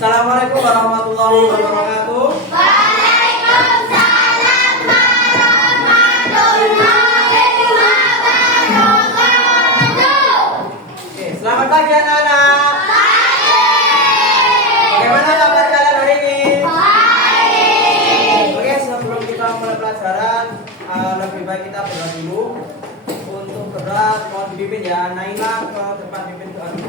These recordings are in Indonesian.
Assalamualaikum warahmatullahi wabarakatuh. Waalaikumsalam warahmatullahi wabarakatuh. Oke, selamat pagi anak-anak. Pagi. Bagaimana kabar kalian hari ini? Pagi. Oke, sebelum kita mulai pelajaran, lebih baik kita berdoa dulu. Untuk berdoa mohon dipimpin ya, Naila ke depan pimpin doa dulu.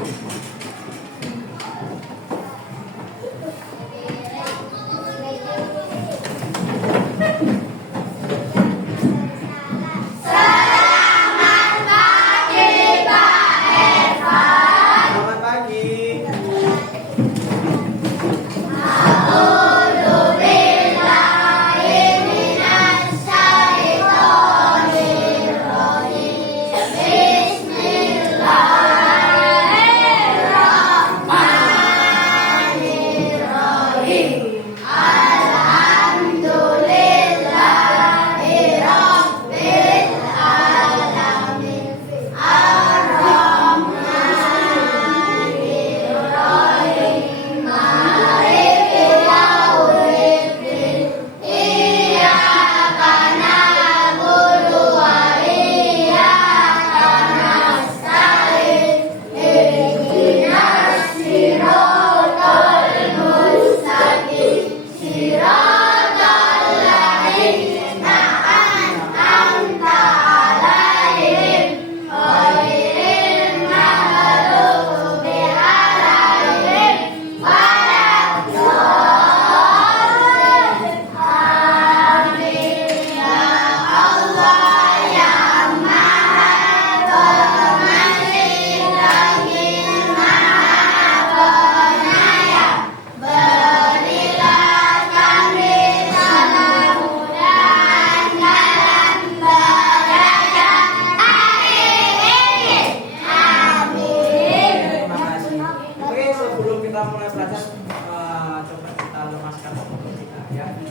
Selamat pagi Pak Evan. Selamat pagi.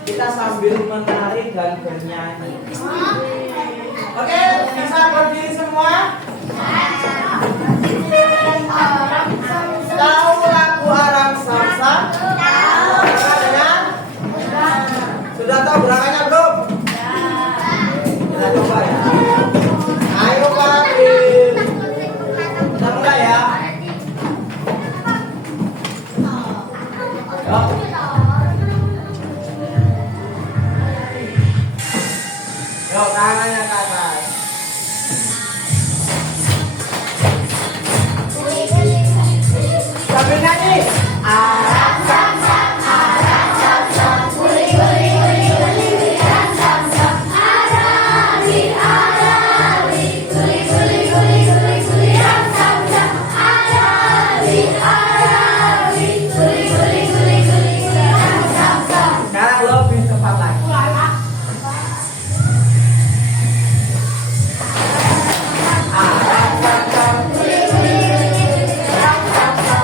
Kita sambil menari dan bernyanyi. Oke, bisa berdiri semua? Tahu lagu Arang Samsa? Sudah tahu gerakannya belum? Kita coba ya. Ayo Kak. Kita mulai ya. Yuk. Yuk, tangannya ke atas. Sambil nyanyi. Arang Samsa, Arang Samsa, guli guli guli guli guli Arang Samsa. Arabi, Arabi, guli guli guli guli guli Arang Samsa. Arabi, Arabi, guli guli guli guli guli Arang Samsa. Sekarang lebih cepat lagi. Arang Samsa, Guli guli guli guli Arang Samsa.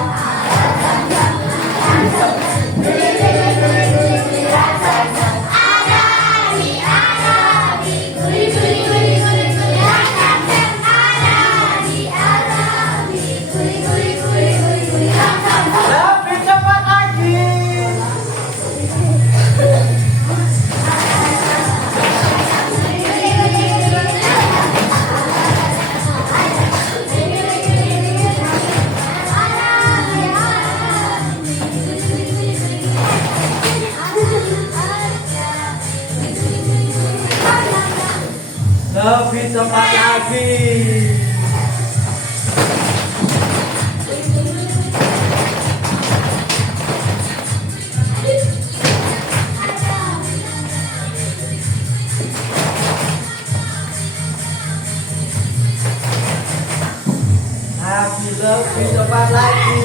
Guli guli guli guli guli Arang Samsa. Arabi, Arabi, guli guli guli guli guli Arang Samsa. Arabi, Arabi, guli guli guli guli guli Arang Samsa. lebih cepat lagi. Lebih cepat lagi. Lebih cepat lagi.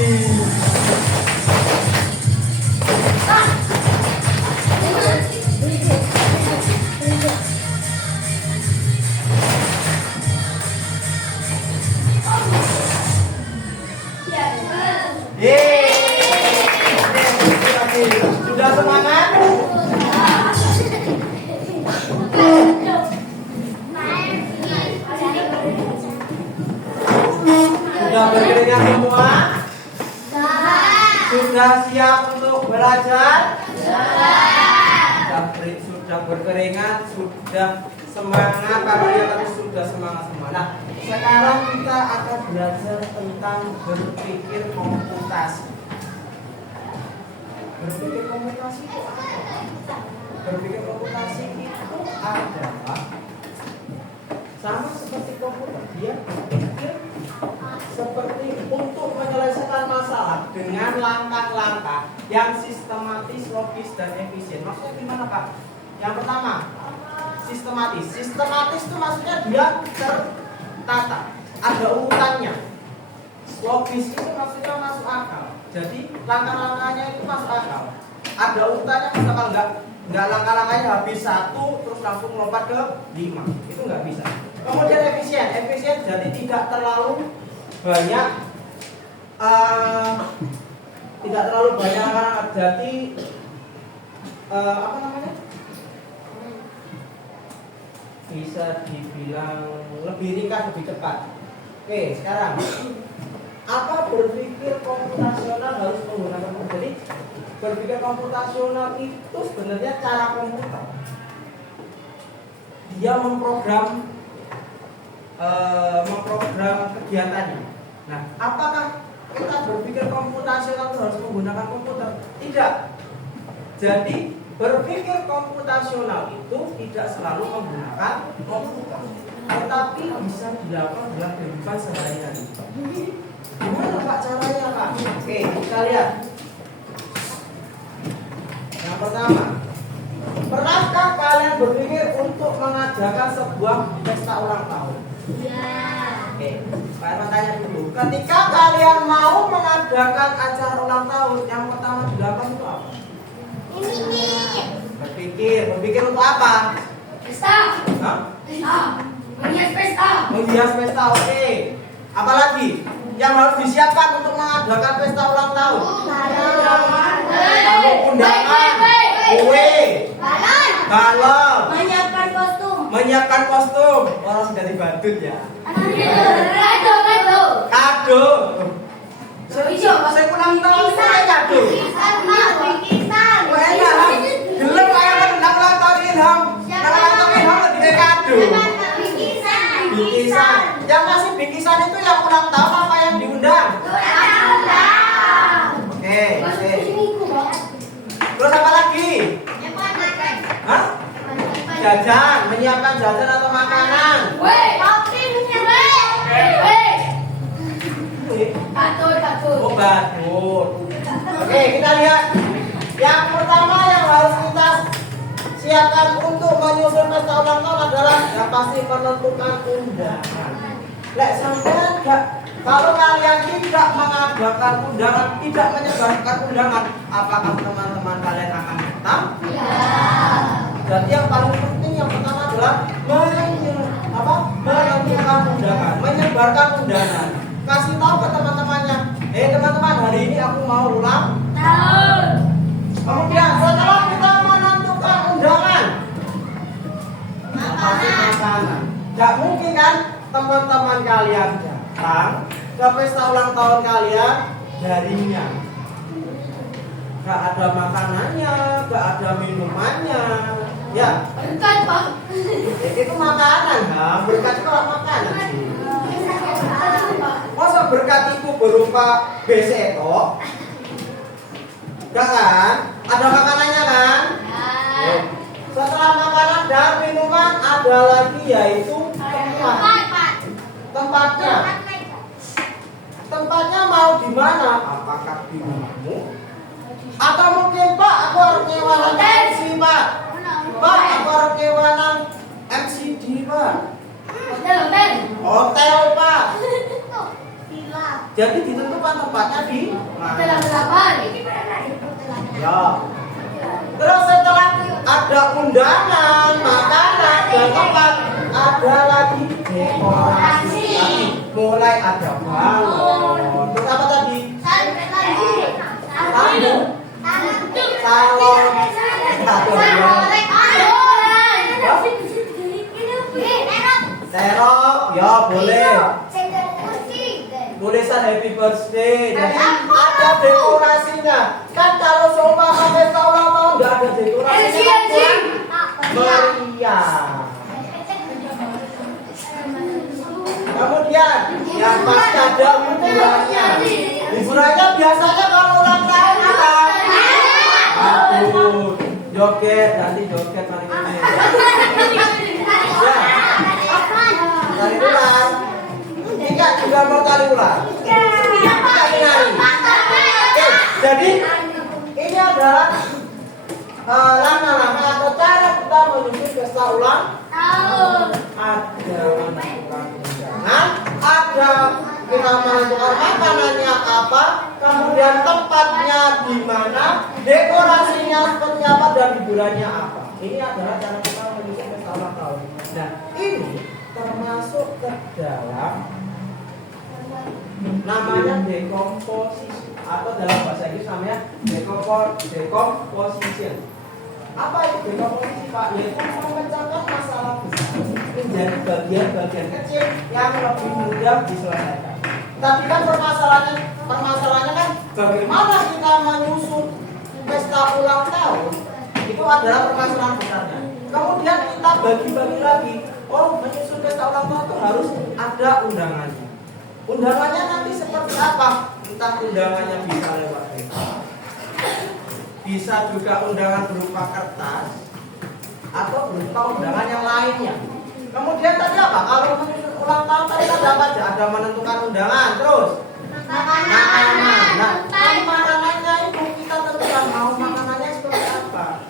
Yeay. Sudah semangat? Sudah beriringan semua? Sudah Sudah siap untuk belajar? Sudah berkeringat, sudah semangat, kalian tadi sudah semangat semua. Nah, sekarang kita akan belajar tentang berpikir komputasi. Berpikir komputasi itu apa? Berpikir komputasi itu adalah sama seperti komputer, dia berpikir seperti untuk menyelesaikan masalah dengan langkah-langkah yang sistematis, logis, dan efisien. Maksudnya gimana, Pak? Yang pertama, sistematis. Sistematis itu maksudnya dia tertata, ada urutannya. Logis itu maksudnya masuk akal. Jadi langkah-langkahnya itu masuk akal. Ada urutannya, misalkan enggak langkah-langkahnya habis 1 terus langsung lompat ke 5. Itu enggak bisa. Kemudian efisien jadi tidak terlalu banyak jadi apa namanya? Bisa dibilang lebih ringkas, lebih cepat. Oke, sekarang apa berpikir komputasional harus menggunakan komputer? Jadi berpikir komputasional itu sebenarnya cara komputer. Dia memprogram kegiatannya. Nah, apakah kita berpikir komputasional itu harus menggunakan komputer? Tidak. Jadi berpikir komputasional itu tidak selalu menggunakan komputer, tetapi bisa dilakukan dalam kehidupan sehari-hari. Gimana Pak caranya, Pak? Oke, kita lihat. Yang pertama, pernahkah kalian berpikir untuk mengadakan sebuah pesta ulang tahun? Oke, Pak Irman tanya dulu. Ketika kalian mau mengadakan acara ulang tahun, yang pertama dilakukan itu apa? Berpikir untuk apa? Pesta. Hah? Menghias pesta. Menghias pesta, oke. Apalagi yang harus disiapkan untuk mengadakan pesta ulang tahun? Undangan, kue, balon, menyiapkan kostum. Orang sudah dibadut ya. Kado. Saya ulang tahun saya kado. Gelap kayak menang ulang tahun Ilham. Ulang tahun Ilham lebih kado. Bingkisan. Yang masih bingkisan itu yang ulang tahun apa yang diundang? Oke. Terus apa lagi? Hah? Jajan, menyiapkan jajan atau makanan? Oh, badut. Oke, kita lihat. Yang pertama yang harus kita siapkan untuk menyusun pesta ulang tahun adalah yang pasti menentukan undangan. Sampai kalau kalian tidak mengadakan undangan, tidak menyebarkan undangan, apakah teman-teman kalian akan datang? Jadi yang paling penting yang pertama adalah menentukan undangan, menyebarkan undangan. Kasih tahu ke teman-temannya, teman-teman, hari ini aku mau ulang tahun. Kemudian setelah kita menentukan undangan, makanan. Gak mungkin kan teman-teman kalian datang ke pesta ulang tahun kalian darinya. Gak ada makanannya, gak ada minumannya. Ya. Berkat, Pak. Itu makanan, berkat itu makanan sih. Masa berkat itu berupa beseko? Enggak kan? Ada makanannya kan? Setelah makanan dan minuman ada lagi yaitu tempatnya. Tempatnya mau di mana? Apakah di rumahmu? Atau mungkin Pak, aku harus nyewa MC Pak. Pak, aku harus nyewa MCD Pak. Hotel Pak. Jadi ditentukan tempatnya di mana? Ya. Terus setelah ada undangan, makanan, dan tempat, ada lagi dekorasi. Mulai ada balon. Terus apa tadi? Salon. Terok, ya boleh. Boleh saja happy birthday. Jadi ada dekorasinya. Kan kalau seumpama pesta ulang tahun nggak ada dekorasinya, meriah. Kemudian yang pasti ada hiburannya. Hiburannya biasanya kalau ulang tahun apa? Aduh, joget, nanti joget hari ini. Ya, tali ular. Ika juga mau tali ular. Ika menari. Oke, jadi ini adalah lama-lama atau cara kita menyusun pesta ulang tahun. Ada menentukan undangan, ada kita menentukan makanannya apa, kemudian tempatnya di mana, dekorasinya seperti apa, dan hiburannya apa. Ini adalah cara kita menyusun pesta ulang tahun. Nah, ini termasuk ke dalam namanya dekomposisi atau dalam bahasa Inggris namanya decomposition. Apa itu dekomposisi, Pak? Yaitu memecahkan masalah besar menjadi bagian-bagian kecil yang lebih mudah diselesaikan. Tapi kan permasalahannya kan bagaimana kita menyusun pesta ulang tahun, itu adalah permasalahan besarnya. Kemudian kita bagi-bagi lagi. Oh, menyusun pesta ulang tahun itu harus ada undangannya. Undangannya nanti seperti apa? Entah undangannya bisa lewat WA, bisa juga undangan berupa kertas, atau berupa undangan yang lainnya. Kemudian tadi apa? Kalau menyusun ulang tahun tadi ada apa aja? Ada menentukan undangan, terus makanan. Nah, makanannya itu kita tentukan mau makanannya seperti apa.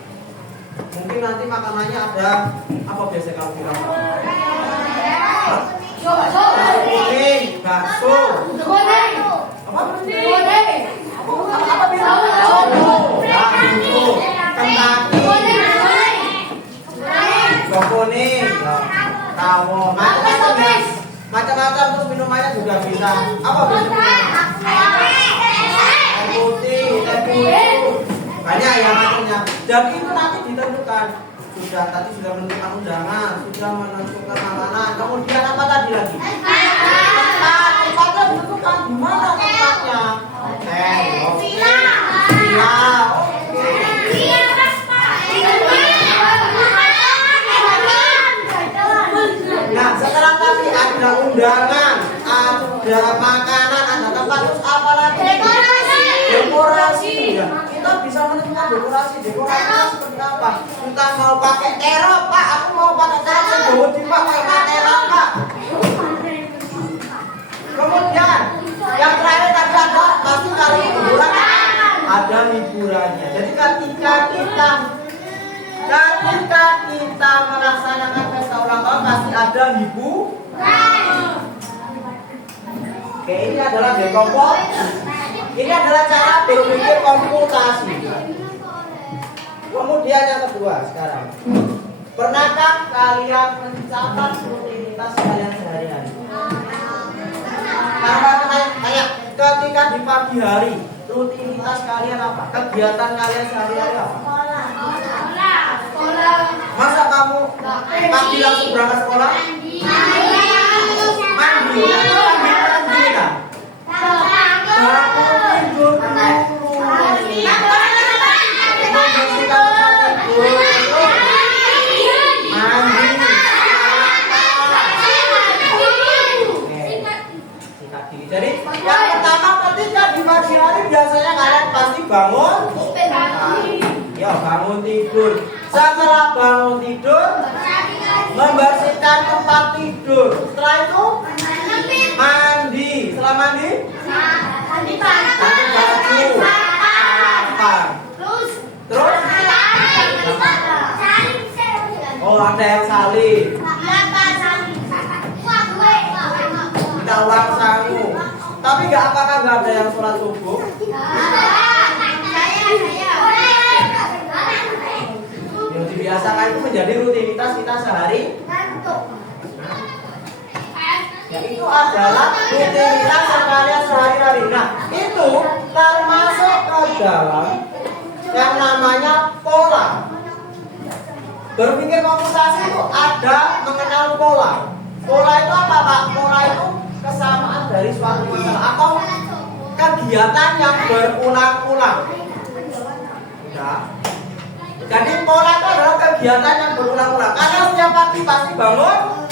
Mungkin nanti makanannya ada apa biasa kalau bilang? Kuning, bakso. Apa bilang? Kentaki. Kuning, tawon, macam-macam terus minumannya juga bisa. Apa minumannya? Teh putih, banyak ya macamnya. Jadi itu nanti ditentukan. Tadi sudah menentukan undangan, sudah menentukan makanan. Kemudian apa tadi lagi? Tempatnya ditentukan di mana tempatnya? Nah, setelah tadi ada undangan, ada makanan, ada tempat, terus apa lagi? Dekorasi. Ya, kita bisa menentukan dekorasinya seperti apa. Entah mau pakai terop, Pak, aku mau pakai terop, saya bawa di Pak, pakai terop, Pak. Kemudian yang terakhir tadi ada pasti kali hiburan, ada hiburannya. Jadi ketika kita melaksanakan pesta ulang tahun pasti ada hiburan. Oke, ini adalah dekomposisi. Ini adalah cara berpikir komputasi. Kemudian yang kedua sekarang, pernahkah kalian mencatat rutinitas kalian sehari-hari? Kayak ketika di pagi hari, rutinitas kalian apa? Kegiatan kalian sehari-hari apa? Sekolah. Masa kamu pagi langsung berangkat sekolah? Mandi. Jadi yang pertama ketika di pagi hari biasanya kalian pasti bangun, ya bangun tidur. Setelah bangun tidur, membersihkan tempat tidur. Setelah itu mandi. Setelah mandi, ganti baju, sarapan. Terus, oh ada yang salin. Kita ulang sangu. Tapi apakah nggak ada yang sholat subuh? Yang dibiasakan itu menjadi rutinitas kita sehari. Ya, itu adalah rutinitas kalian sehari-hari. Nah, itu termasuk ke dalam yang namanya pola. Berpikir komputasi itu ada mengenal pola. Pola itu apa, Pak? Pola itu kesamaan dari suatu masalah atau kegiatan yang berulang-ulang. Ya. Jadi pola itu adalah kegiatan yang berulang-ulang. Kalian setiap pagi pasti bangun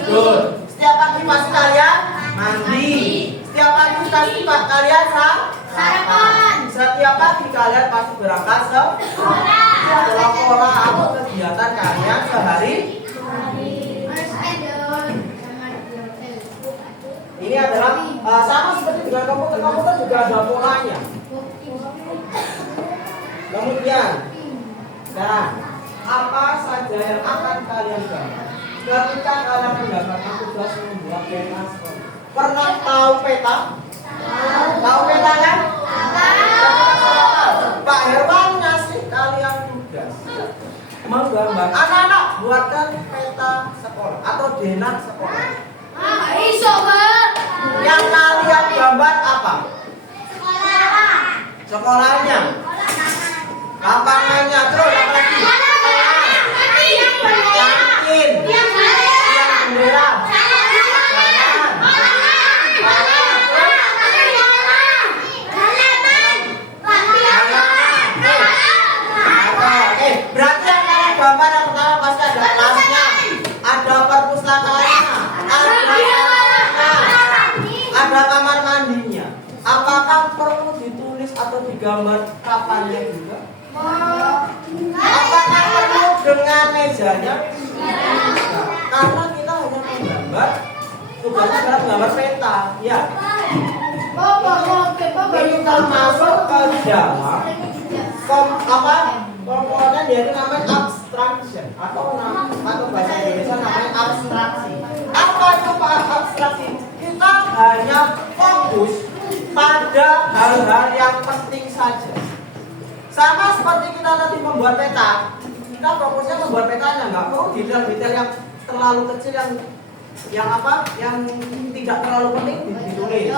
tidur. Setiap pagi pasti kalian mandi. Setiap pagi pasti kalian sarapan. Setiap pagi kalian pasti berangkat sekolah. Itu adalah pola atau kegiatan kalian sehari. Ini adalah sama seperti dengan komputer. Komputer juga ada polanya. Kemudian, nah, apa saja yang akan kalian gambar ketika kalian mendapatkan tugas membuat peta sekolah? Pernah tahu peta? Tahu peta kan? Pak Herman ngasih kalian tugas menggambar. Anak-anak buatkan peta sekolah atau denah sekolah. Yang kalian gambar apa? Sekolahnya. Lapangannya, terus apa lagi? Kantin. Yang bendera. Berarti yang kalian gambar yang pertama pasti ada kelasnya, ada perpustakaannya, ada kamar mandinya. Apakah perlu ditulis atau digambar kapannya juga? Apakah perlu dengan mejanya? Karena kita hanya menggambar, tugasnya adalah menggambar peta, ya. Ini termasuk ke dalam komponen yaitu namanya abstraction atau bahasa Indonesia namanya abstraksi. Apa itu abstraksi? Kita hanya fokus pada hal-hal yang penting saja. Sama seperti kita nanti membuat peta, kita fokusnya membuat petanya, nggak perlu detail-detail yang terlalu kecil yang tidak terlalu penting ditulis.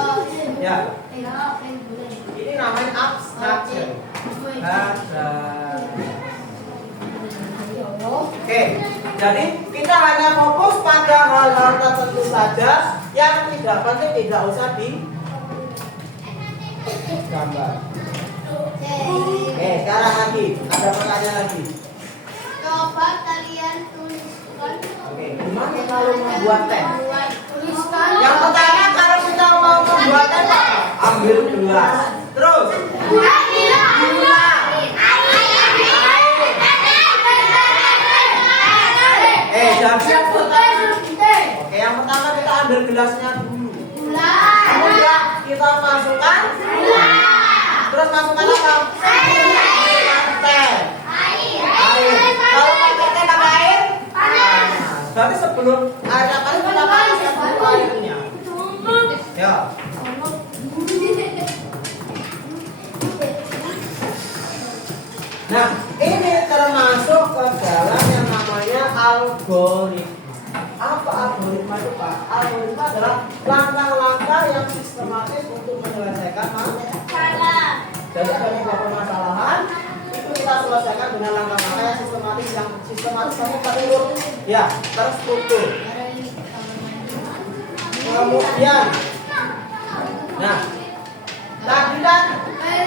Ya. Ini namanya abstraction. Oke, jadi kita hanya fokus pada hal-hal tertentu saja yang tidak penting, tidak usah digambar. Sekarang lagi ada pertanyaan lagi. Coba kalian tuliskan. Oke, gimana kalau membuat teh? Tuliskan. Yang pertama kalau kita mau membuat teh, ambil gelas. Terus gula. Jadi yang pertama. Oke, yang pertama kita ambil gelasnya dulu. Kemudian kita masukkan gula. Terus masukkan apa? Teh. Air. Kalau pakai teh pakai air? Panas. Berarti sebelum air panas kita panaskan dulu airnya. Ya. Nah, ini termasuk ke dalam yang namanya algoritma. Apa algoritma itu, Pak? Algoritma adalah langkah-langkah yang sistematis untuk menyelesaikan masalah. Jadi ada sebuah permasalahan itu kita selesaikan dengan langkah-langkah yang sistematis kamu terurut, ya, terstruktur. Kemudian, nah, tadi kan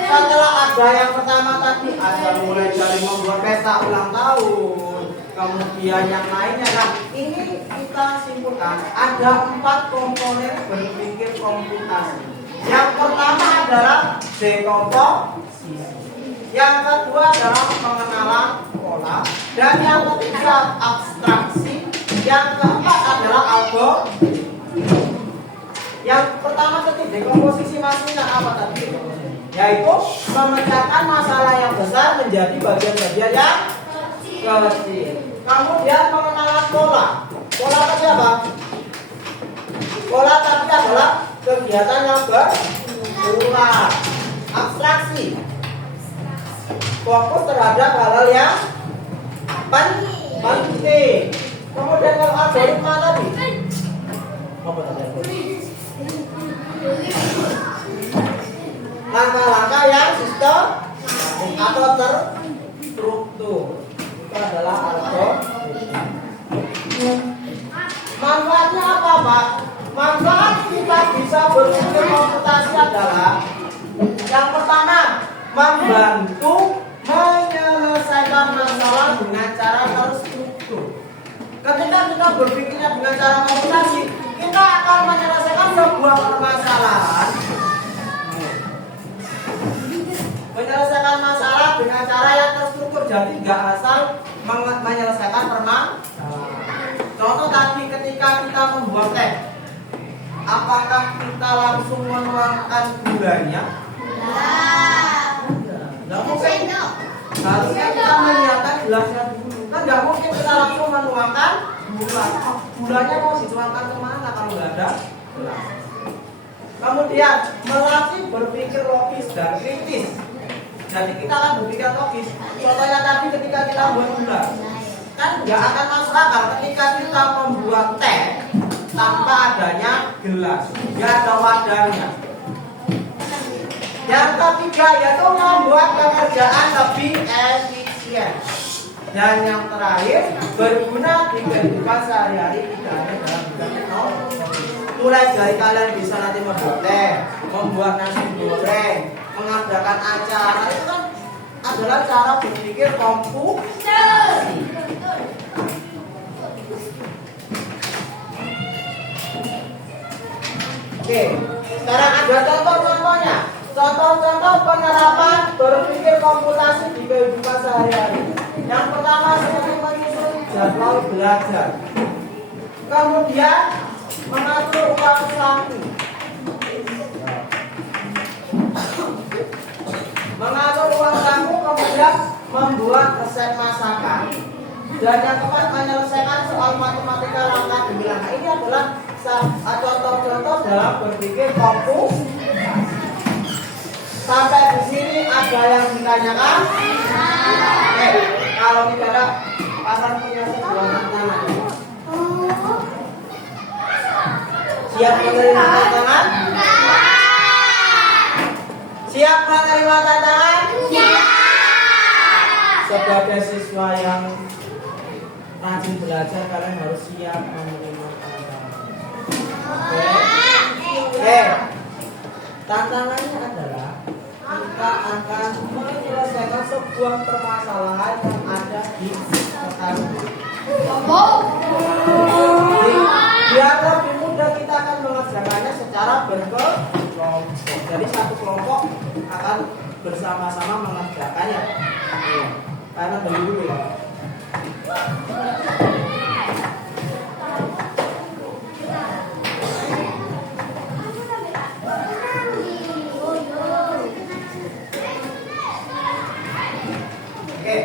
setelah ada yang pertama tadi ada mulai dari membuat peta ulang tahun, kemudian yang lainnya. Nah, ini kita simpulkan ada 4 komponen berpikir komputasi. Yang pertama adalah dekomposisi, yang kedua adalah pengenalan pola, dan yang ketiga abstraksi, yang keempat adalah algoritma. Yang pertama tadi dekomposisi maksudnya apa tadi? Yaitu memecahkan masalah yang besar menjadi bagian-bagian yang kecil. Kemudian pengenalan pola. Pola tadi apa? Pola tadi adalah kegiatan yang berulang. Abstraksi, fokus terhadap hal-hal yang penting. Kemudian kalau algoritma tadi apa tadi? Langkah-langkah yang sistematis atau terstruktur. Itu adalah algoritma. Manfaatnya apa, Pak? Manfaat kita bisa berpikir komputasi adalah yang pertama, membantu menyelesaikan masalah dengan cara terstruktur. Ketika kita berpikirnya dengan cara komputasi, kita akan menyelesaikan sebuah permasalahan. Menyelesaikan masalah dengan cara yang terstruktur, jadi nggak asal menyelesaikan permasalahan. Contoh tadi ketika kita membuat teh, apakah kita langsung menuangkan gulanya? Nggak mungkin. Harusnya kita menyiapkan gelasnya dulu. Kan nggak mungkin kita langsung menuangkan gula. Gulanya mau dituangkan kemana kalau nggak ada gelas? Kemudian melatih berpikir logis dan kritis. Jadi kita akan berpikir logis. Contohnya tadi ketika kita buat gula, kan nggak akan masuk akal ketika kita membuat teh tanpa adanya gelas, nggak ada wadahnya. Yang ketiga yaitu membuat pekerjaan lebih efisien. Dan yang terakhir, berguna di kehidupan sehari-hari, tidak hanya dalam bidang teknologi. Mulai dari kalian bisa nanti membuat teh, membuat nasi goreng, mengadakan acara, itu kan adalah cara berpikir komputasi. Oke, sekarang ada contoh-contohnya. Contoh-contoh penerapan berpikir komputasi di kehidupan sehari-hari. Yang pertama seperti menyusun jadwal belajar. Kemudian mengatur uang saku. Mengatur uang saku, kemudian membuat resep masakan. Dan yang keempat menyelesaikan soal matematika langkah demi langkah. Ini adalah contoh-contoh dalam berpikir komputasi. Sampai di sini ada yang ditanyakan? Oke, kalau tidak ada, pasang punya sebuah tantangan. Siap menerima tantangan? Siap menerima tantangan? Sebagai siswa yang rajin belajar, kalian harus siap menerima tantangan. Oke. Tantangannya adalah kita akan menyelesaikan sebuah permasalahan yang ada di sekitar. Biar lebih mudah kita akan mengerjakannya secara berkelompok. Jadi satu kelompok akan bersama-sama mengerjakannya. Karena dulu ya. Oke,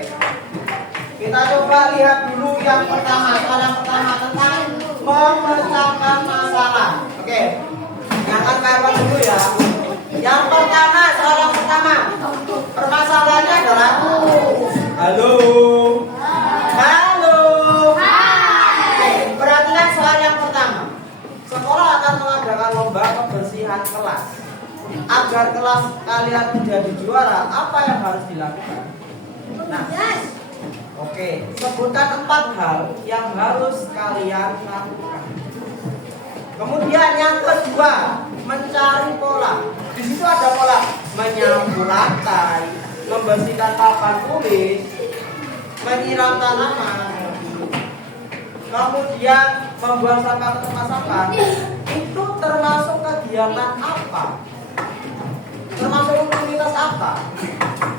kita coba lihat dulu yang pertama. Yang pertama tentang memecahkan masalah. Oke, angkat kawan dulu ya. Yang pertama, soal yang pertama, permasalahannya adalah halo. Halo. Oke, perhatikan soal yang pertama. Sekolah akan mengadakan lomba kebersihan kelas. Agar kelas kalian menjadi juara, apa yang harus dilakukan? Nah, oke, sebutkan 4 hal yang harus kalian lakukan. Kemudian yang kedua, mencari pola. Di situ ada pola menyapu lantai, membersihkan papan tulis, menyiram tanaman, kemudian membuang sampah ke tempat sampah. Itu termasuk kegiatan apa? Termasuk rutinitas apa?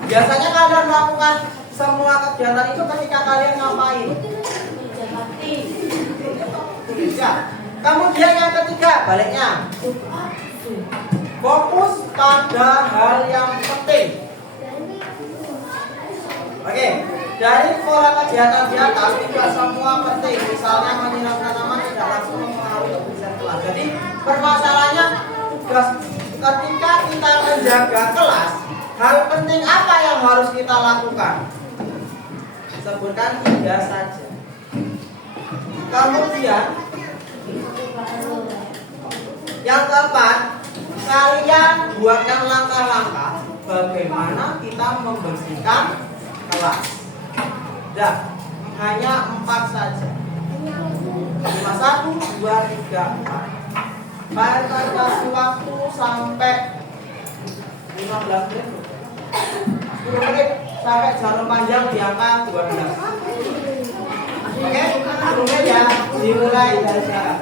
Biasanya kalian melakukan semua kegiatan itu ketika kalian ngapain? Ya. Kemudian yang ketiga, baliknya, fokus pada hal yang penting. Oke, dari pola kegiatan di atas tidak semua penting. Misalnya menyiram tanaman tidak langsung mempengaruhi kebersihan kelas. Jadi permasalahannya tugas ketika kita menjaga kelas, hal penting apa yang harus kita lakukan? Sebutkan 3 saja. Kemudian yang keempat, kalian buatkan langkah-langkah bagaimana kita membersihkan kelas. Dah, hanya 4 saja. 1, 2, 3, 4. Pak Erman kasih waktu sampai 15 menit. 10 menit sampai jarum panjang di angka 12. Oke, 10 menit ya. Dimulai dari sekarang.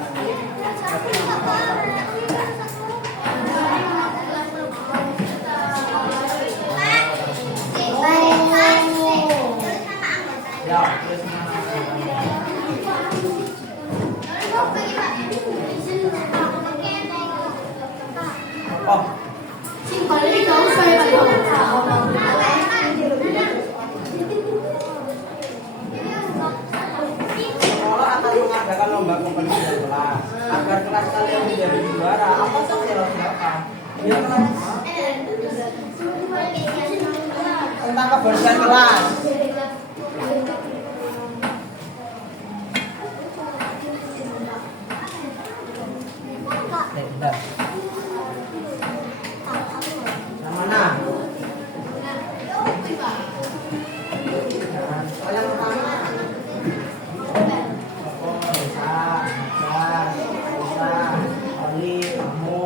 Ya, terus oh, sekolah akan mengadakan lomba kompetisi kelas agar kelas kalian menjadi juara. Apa saja yang harus dilakukan? Ya, tentang kebersihan kelas. Bentar. Yang mana? Oh, yang pertama. Oh, Lisa, Oli, kamu.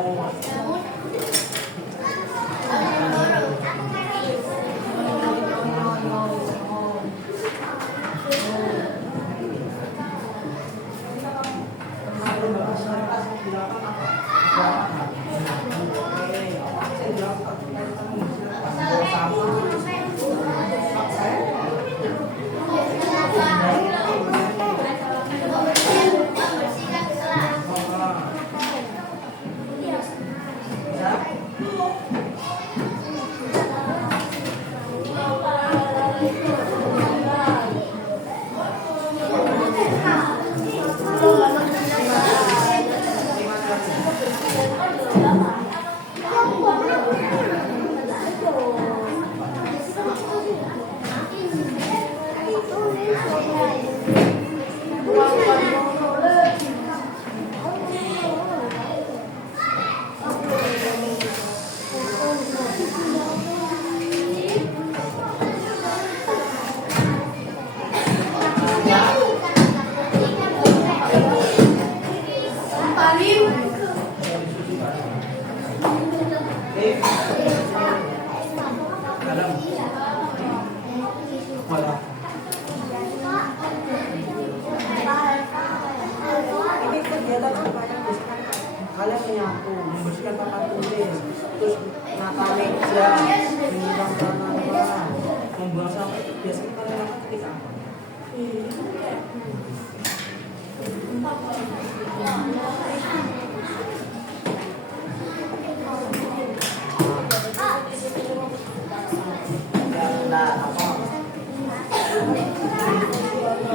Kalian menyapu, membersihkan papan tulis, terus nata meja, menyiram tanaman, membuang sampah itu biasanya kalian lakukan ketika apa? Nah, apa?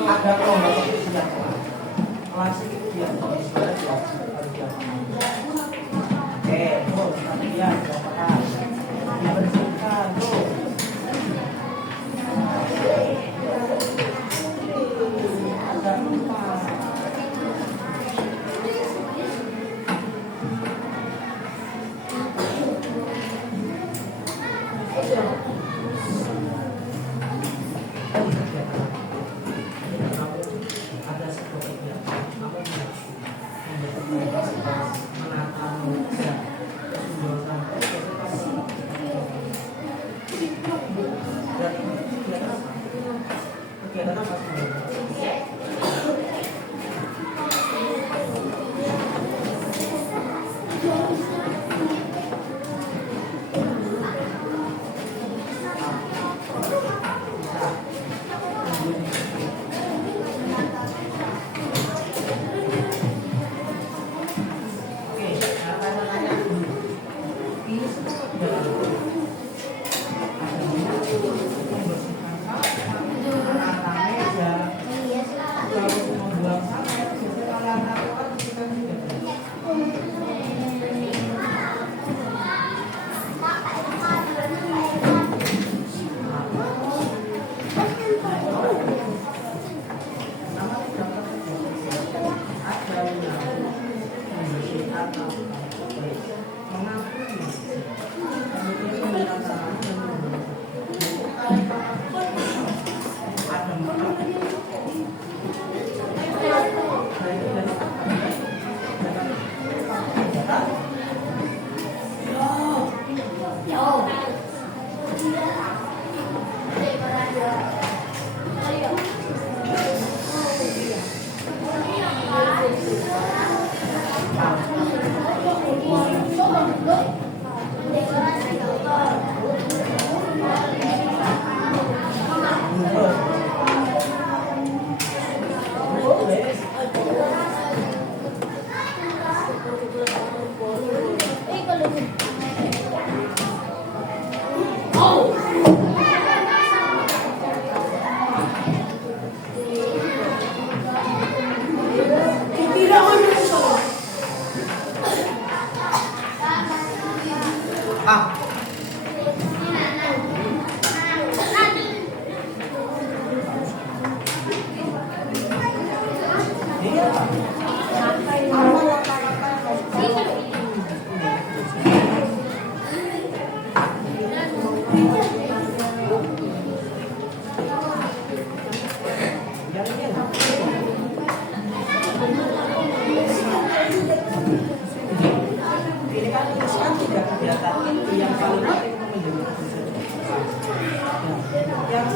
Ada kelompok kebersihan kelas itu dia oke, terus kemudian dibersihkan tuh. Ada tempat. Ada sebuah kegiatan, kamu menata meja, membuang sampah, kegiatan apa sebenarnya?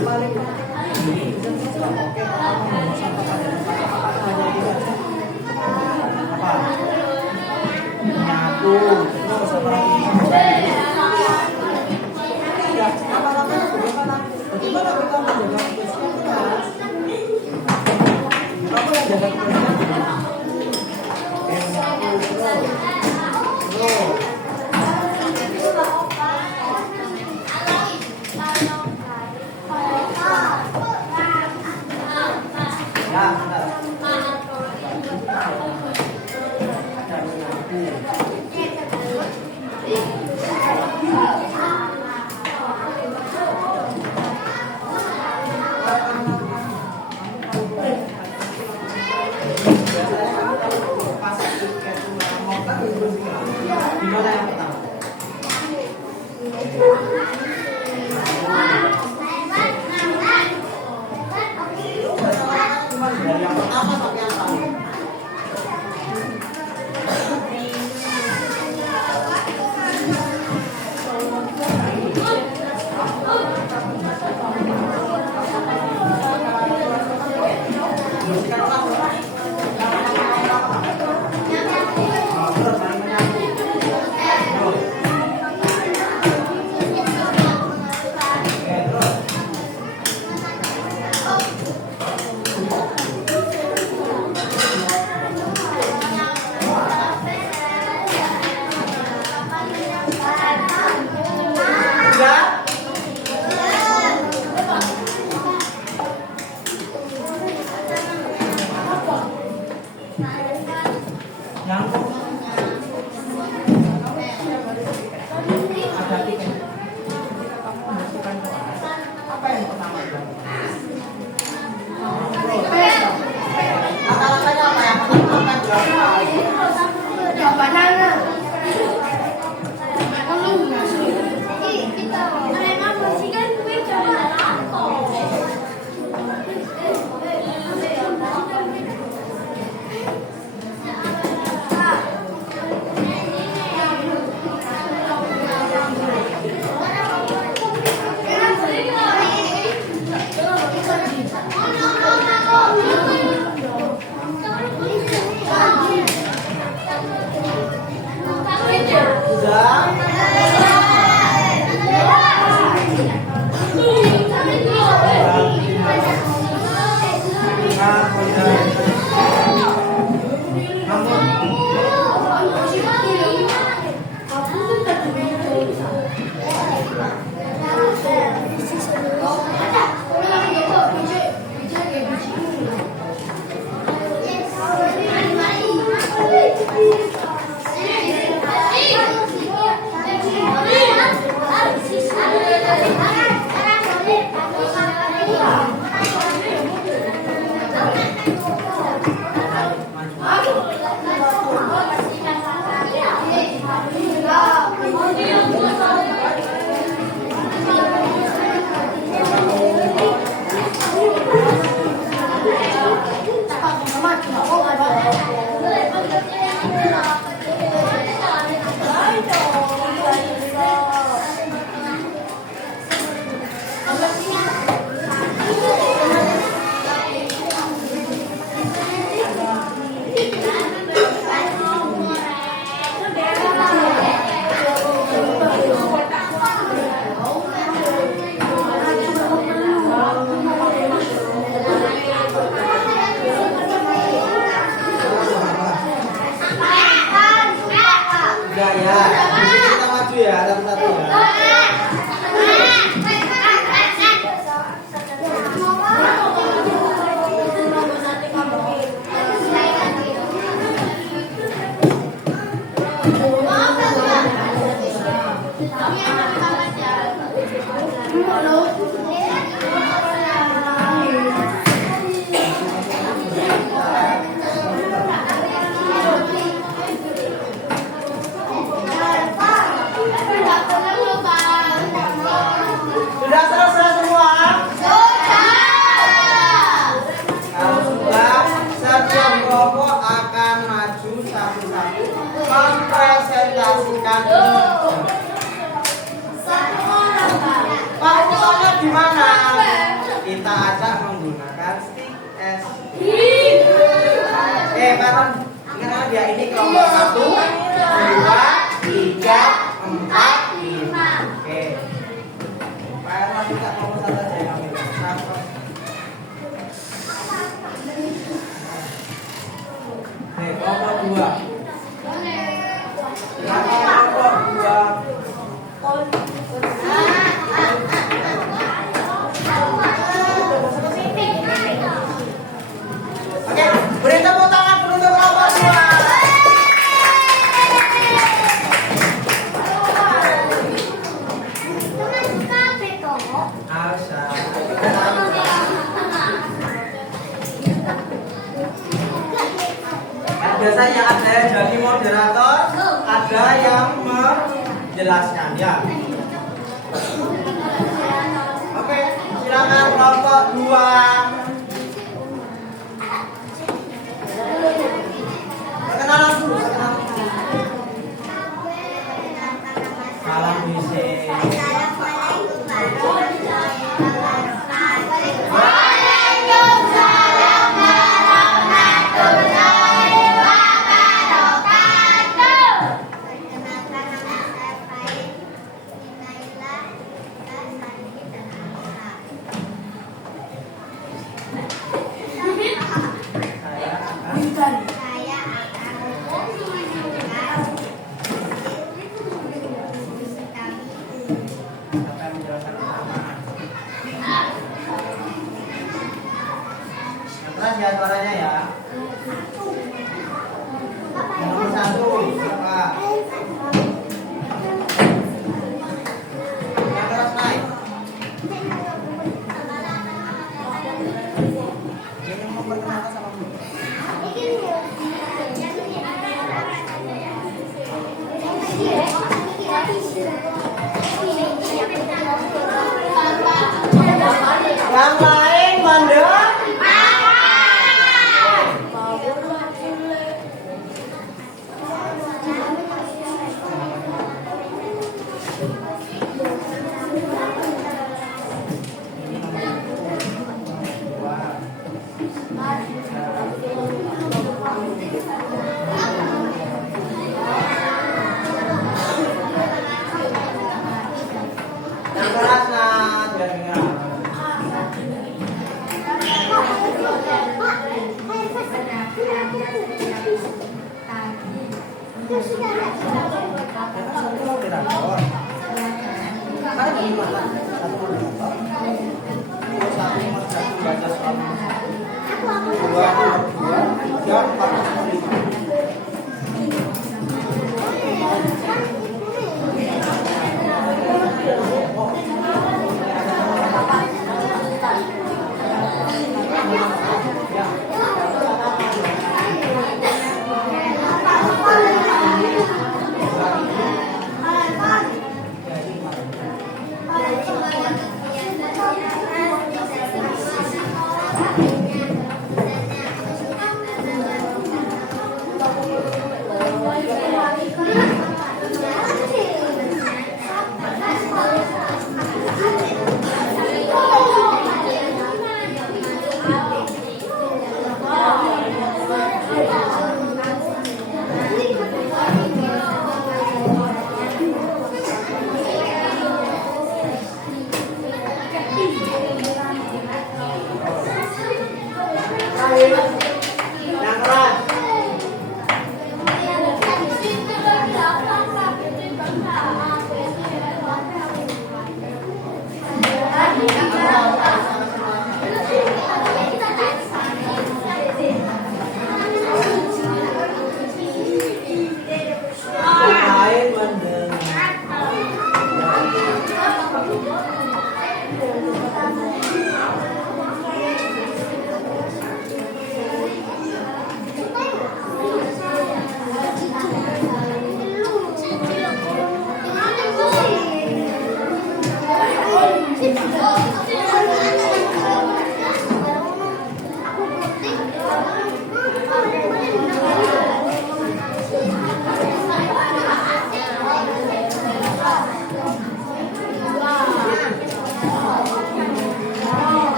paling penting oke kamu sama kata-kata hanya tiga apa menyatu terus apa lagi ya apa-apa bagaimana kita menjaga kebersihan kelas apa yang jaga kebersihan menyatu terus gimana yang pertama? Dari yang pertama sampai yang terakhir. kita acak menggunakan stick S. Bareng. Ingat ya, ini kelompok 1, 2, 3, 4, 5. Oke. Pak masih tak mau satu aja yang ambil. Kelompok 2. Kelompok 2. Oke, beri tepuk tangan dulu untuk kelompok 2. Asa. Biasanya ada yang jadi moderator, ada yang menjelaskan ya. Oke, silakan kelompok 2. Perkenalan dulu, salam bisik. Keras ya suaranya ya. Nomor 1 siapa? Yang keras naik. Yang mau perkenalkan sama Bu. Yang lain mandor. Yang keras nah, biar dengar. Satu moderator. Kan ada 5 kan? Satu moderator. Satu baca soal 2, 3, 4.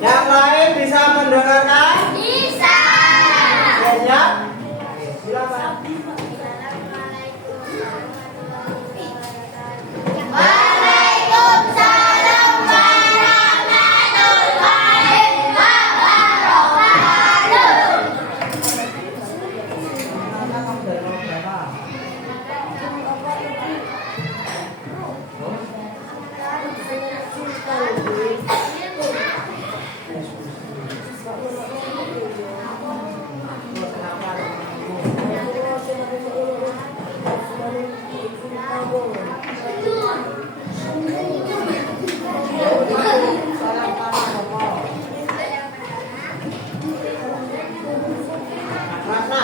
Yang lain bisa mendengarkan? Bisa. Ya, silakan. Waalaikumsalam warahmatullahi wabarakatuh. Kamu dari kelompok berapa?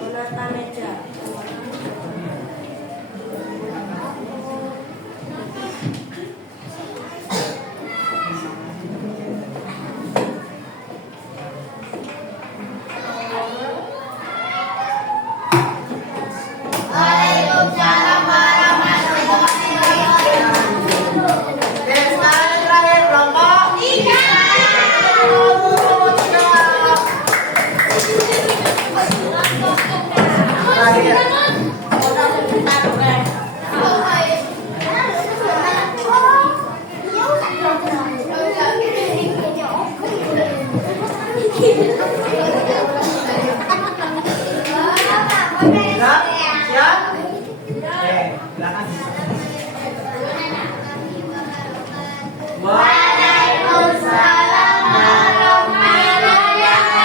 Menata meja. Siap? Oke, silakan. Waalaikumsalam warahmatullahi wabarakatuh.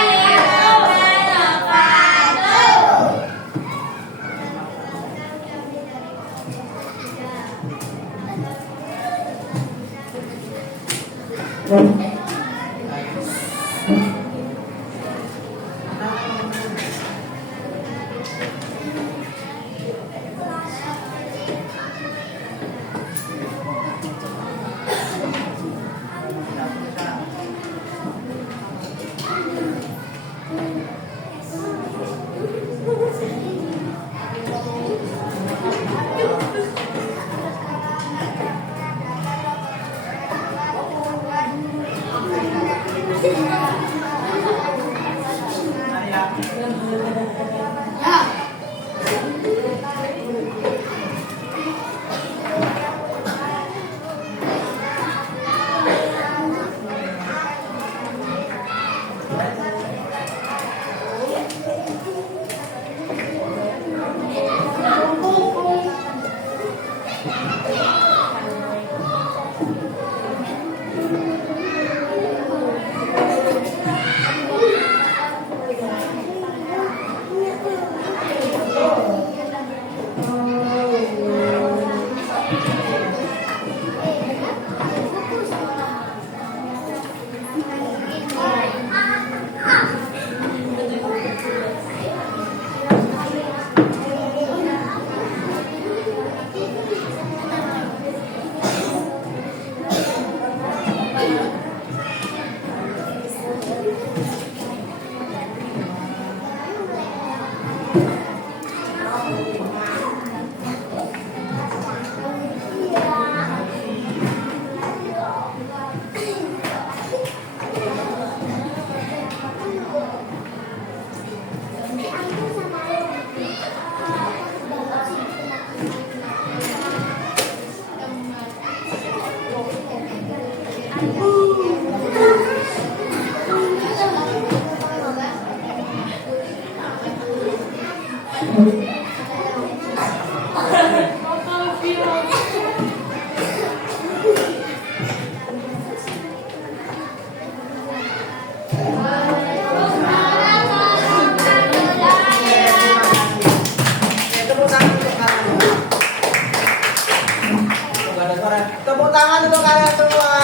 Tepuk tangan untuk kalian semua.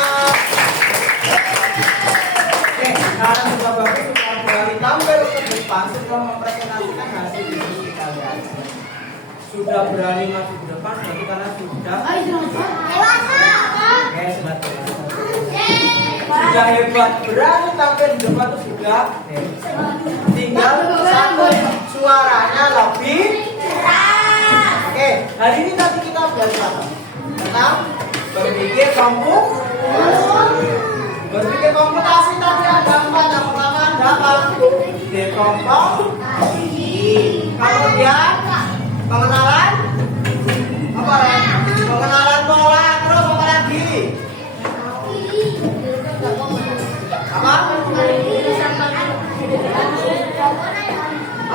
Oke, sekarang sudah bagus, sudah berani tampil ke depan, sudah mempresentasikan hasil diskusi kalian. Sudah berani masuk ke depan, berarti kalian sudah. Oke, sudah hebat, berani tampil di depan itu sudah. Tinggal satu suaranya lebih. Oke, hari ini tadi kita belajar tentang berpikir berpikir komputasi tadi ada 4. Yang pertama ada apa? Dekomposisi. Kemudian pengenalan apa? Pengenalan pola. Terus apa lagi?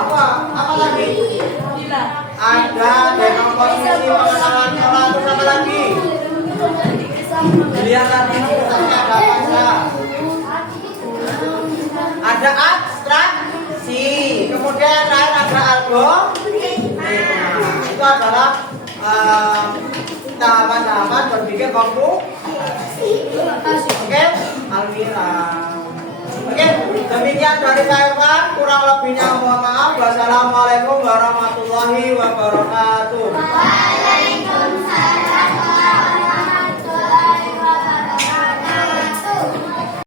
Apa? Apa lagi? Ada dekomposisi, pengenalan pola. Terus apa lagi? Lihat tadi ada abstraksi, kemudian lain ada algoritma. Itu adalah tahapan-tahapan berpikir komputasi. Oke, Almira. Oke, demikian dari saya Pak. Kurang lebihnya mohon maaf. Wassalamualaikum warahmatullahi wabarakatuh.